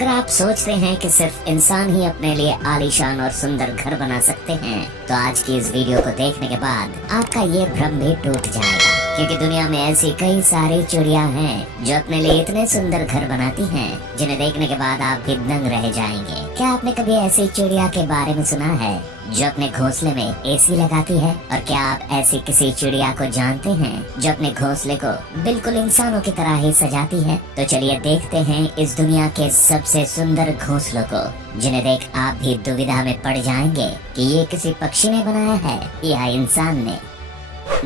अगर आप सोचते हैं कि सिर्फ इंसान ही अपने लिए आलीशान और सुंदर घर बना सकते हैं, तो आज की इस वीडियो को देखने के बाद आपका ये भ्रम भी टूट जाएगा, क्योंकि दुनिया में ऐसी कई सारी चिड़िया हैं जो अपने लिए इतने सुंदर घर बनाती हैं, जिन्हें देखने के बाद आप भी दंग रह जाएंगे। क्या आपने कभी ऐसी चिड़िया के बारे में सुना है जो अपने घोंसले में एसी लगाती है? और क्या आप ऐसी किसी चिड़िया को जानते हैं जो अपने घोंसले को बिल्कुल इंसानों की तरह ही सजाती है? तो चलिए देखते हैं इस दुनिया के सबसे सुंदर घोंसलों को, जिन्हें देख आप भी दुविधा में पड़ जाएंगे कि ये किसी पक्षी ने बनाया है या इंसान ने।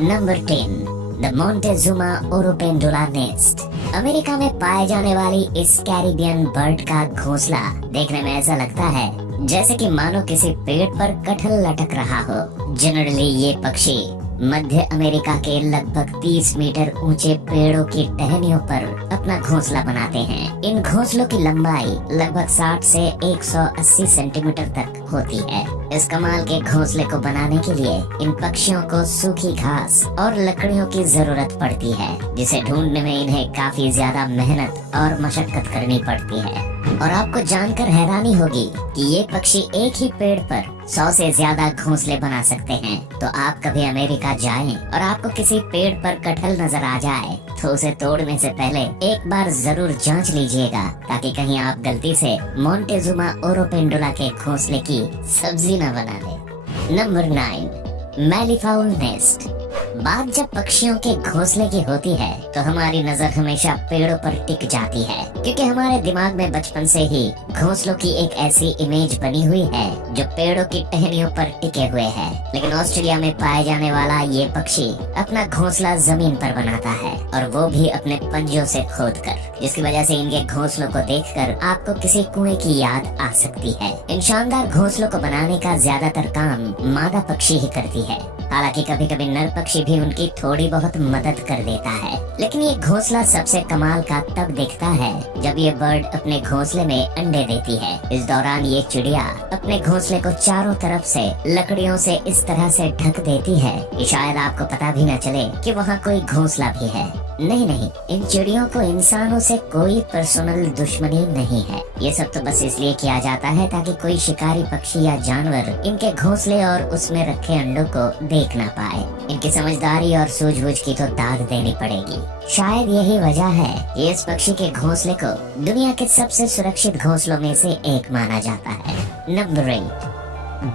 Number 10, the Montezuma oropendola nest. America में पाए जाने वाली इस कैरिबियन बर्ड का घोंसला देखने में ऐसा लगता है जैसे कि मानो किसी पेड़ पर कटहल लटक रहा हो। जनरली ये पक्षी मध्य अमेरिका के लगभग 30 मीटर ऊंचे पेड़ों की टहनियों पर अपना घोंसला बनाते हैं। इन घोंसलों की लंबाई लगभग 60 से 180 सेंटीमीटर तक होती है। इस कमाल के घोंसले को बनाने के लिए इन पक्षियों को सूखी घास और लकड़ियों की जरूरत पड़ती है, जिसे ढूंढने में इन्हें काफी ज्यादा मेहनत और मशक्कत करनी पड़ती है। और आपको जानकर हैरानी होगी कि ये पक्षी एक ही पेड़ पर 100 से ज्यादा घोंसले बना सकते हैं। तो आप कभी अमेरिका जाएं और आपको किसी पेड़ पर कटहल नजर आ जाए तो उसे तोड़ने से पहले एक बार जरूर जांच लीजिएगा, ताकि कहीं आप गलती से मोंटेजुमा ओरोपेंडुला के घोंसले की सब्जी न बना दे। Number 9, मैलीफाउल nest. बात जब पक्षियों के घोंसले की होती है तो हमारी नजर हमेशा पेड़ों पर टिक जाती है, क्योंकि हमारे दिमाग में बचपन से ही घोंसलों की एक ऐसी इमेज बनी हुई है जो पेड़ों की टहनियों पर टिके हुए है। लेकिन ऑस्ट्रेलिया में पाए जाने वाला ये पक्षी अपना घोंसला जमीन पर बनाता है, और वो भी अपने पंजों से खोदकर, जिसकी वजह से इनके घोंसलों को देखकर आपको किसी कुएं की याद आ सकती है। इन शानदार घोंसलों को बनाने का ज्यादातर काम मादा पक्षी ही करती है। हालांकि कभी कभी नर पक्षी भी उनकी थोड़ी बहुत मदद कर देता है। लेकिन ये घोंसला सबसे कमाल का तब दिखता है जब ये बर्ड अपने घोंसले में अंडे देती है। इस दौरान ये चिड़िया अपने घोंसले को चारों तरफ से लकड़ियों से इस तरह से ढक देती है कि शायद आपको पता भी न चले कि वहाँ कोई घोंसला भी है। नहीं, इन चिड़ियों को इंसानों से कोई पर्सनल दुश्मनी नहीं है। ये सब तो बस इसलिए किया जाता है ताकि कोई शिकारी पक्षी या जानवर इनके घोंसले और उसमें रखे अंडों को देख ना पाए। इनकी समझदारी और सूझबूझ की तो दाद देनी पड़ेगी। शायद यही वजह है कि इस पक्षी के घोंसले को दुनिया के सबसे सुरक्षित घोंसलों में से एक माना जाता है। Number 8,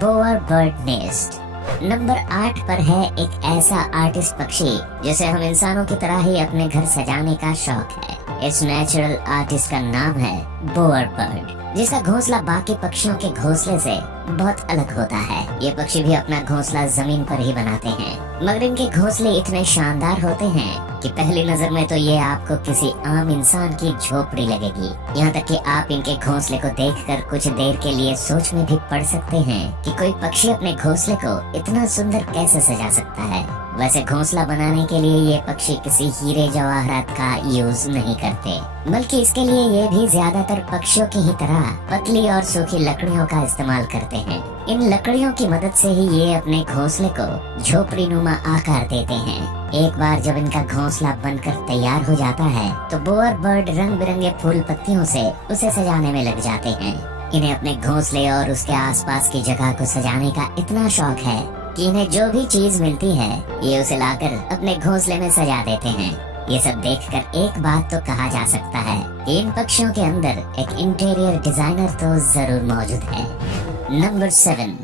bowerbird nest. Number 8 पर है एक ऐसा आर्टिस्ट पक्षी जिसे हम इंसानों की तरह ही अपने घर सजाने का शौक है। इस नेचुरल आर्टिस्ट का नाम है बोअर बर्ड, जिसका घोंसला बाकी पक्षियों के घोंसले से बहुत अलग होता है। ये पक्षी भी अपना घोंसला जमीन पर ही बनाते हैं, मगर इनके घोंसले इतने शानदार होते हैं कि पहली नजर में तो ये आपको किसी आम इंसान की झोपड़ी लगेगी। यहाँ तक कि आप इनके घोंसले को देखकर कुछ देर के लिए सोच में भी पड़ सकते हैं कि कोई पक्षी अपने घोंसले को इतना सुंदर कैसे सजा सकता है। वैसे घोंसला बनाने के लिए ये पक्षी किसी हीरे जवाहरात का यूज नहीं करते, बल्कि इसके लिए ये भी ज्यादातर पक्षियों की ही तरह पतली और सूखी लकड़ियों का इस्तेमाल करते हैं। इन लकड़ियों की मदद से ही ये अपने घोंसले को झोपड़ी नुमा आकार देते हैं। एक बार जब इनका घोंसला बनकर तैयार हो जाता है तो बोअर बर्ड रंग बिरंगे फूल पत्तियों से उसे सजाने में लग जाते हैं। इन्हें अपने घोंसले और उसके आसपास की जगह को सजाने का इतना शौक है कि इन्हें जो भी चीज मिलती है ये उसे लाकर अपने घोंसले में सजा देते हैं। ये सब देखकर एक बात तो कहा जा सकता है कि इन पक्षियों के अंदर एक इंटीरियर डिजाइनर तो जरूर मौजूद है। Number 7,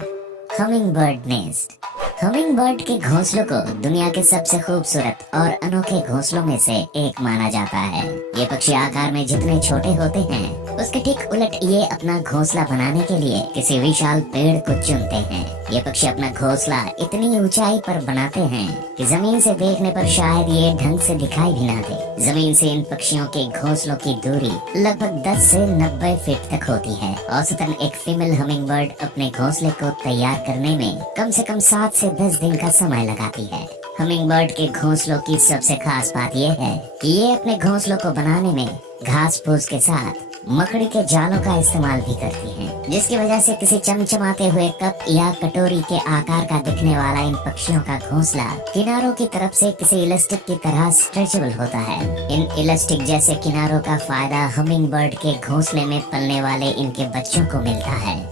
humming bird nest. Humming bird के घोंसलों को दुनिया के सबसे खूबसूरत और अनोखे घोंसलों में से एक माना जाता है। ये पक्षी आकार में जितने छोटे होते हैं उसके ठीक उलट ये अपना घोंसला बनाने के लिए किसी विशाल पेड़ को चुनते हैं। ये पक्षी अपना घोंसला इतनी ऊंचाई पर बनाते हैं कि जमीन से देखने पर शायद ये ढंग से दिखाई भी ना दे। जमीन से इन पक्षियों के घोंसलों की दूरी लगभग 10 से 90 फीट तक होती है। औसतन एक फीमेल हमिंग बर्ड अपने घोंसले को तैयार करने में कम से कम 7 से 10 दिन का समय लगाती है। हमिंग बर्ड के घोंसलों की सबसे खास बात यह है कि ये अपने घोंसलों को बनाने में घास फूस के साथ मकड़ी के जालों का इस्तेमाल भी करती हैं, जिसकी वजह से किसी चमचमाते हुए कप या कटोरी के आकार का दिखने वाला इन पक्षियों का घोंसला किनारों की तरफ से किसी इलास्टिक की तरह स्ट्रेचेबल होता है। इन इलास्टिक जैसे किनारों का फायदा हमिंग बर्ड के घोंसले में पलने वाले इनके बच्चों को मिलता है।